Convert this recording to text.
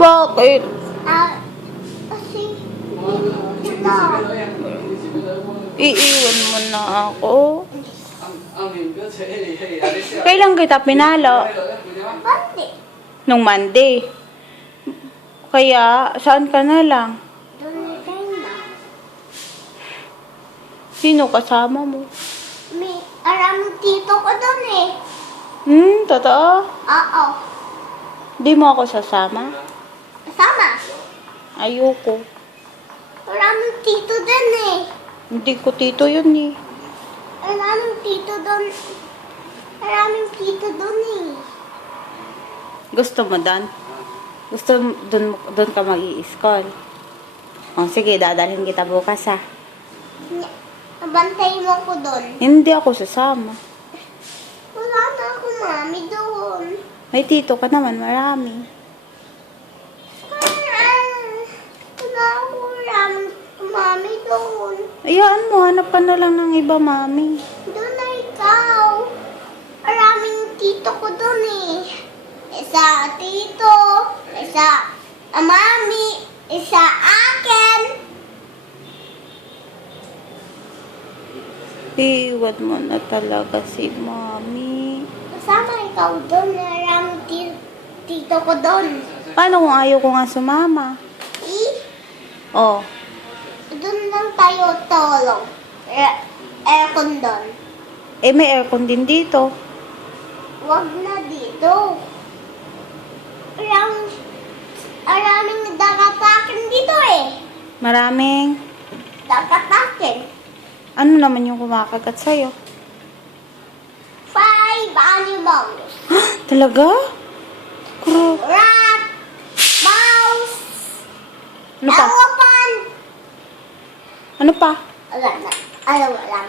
Bakit? Kasi, ito. Iiwan mo na ako. Kailan kita pinalo? Bante. Nung Monday. Kaya, saan ka na lang? Doon kayo na. Sino kasama mo? May aram tito ko doon eh. Totoo? Oo. Di mo ako sasama? Sama. Ayoko. Aram tito doon eh. Hindi ko tito yun eh. Aram tito doon. Araming tito doon eh. Gusto mo dan? Gusto doon ka mag-i-school? O sige, dadalhin kita bukas ha. Abantay mo ko doon. Hindi ako sasama. Wala na ako mami doon. May tito ka naman, marami. Wala ako mami doon. Ayaan mo, hanap ka na lang ng iba, mami. Doon na ikaw. Maraming tito ko doon eh. Isa tito, isa mami, isa akin. Iwan mo na talaga si mami. Kasama ikaw doon. Maraming tito ko doon. Paano kung ayaw ko nga sumama? Oh, Doon lang tayo tulog. Aircon doon. may aircon din dito. Wag na dito. Maraming dakatakin dito eh. Maraming. Dakatakin. Ano naman yung kumakagat sa'yo? 5 animals. Talaga? Rat, mouse, Ano pa? elephant. Ano pa? Wala na. Ayaw lang.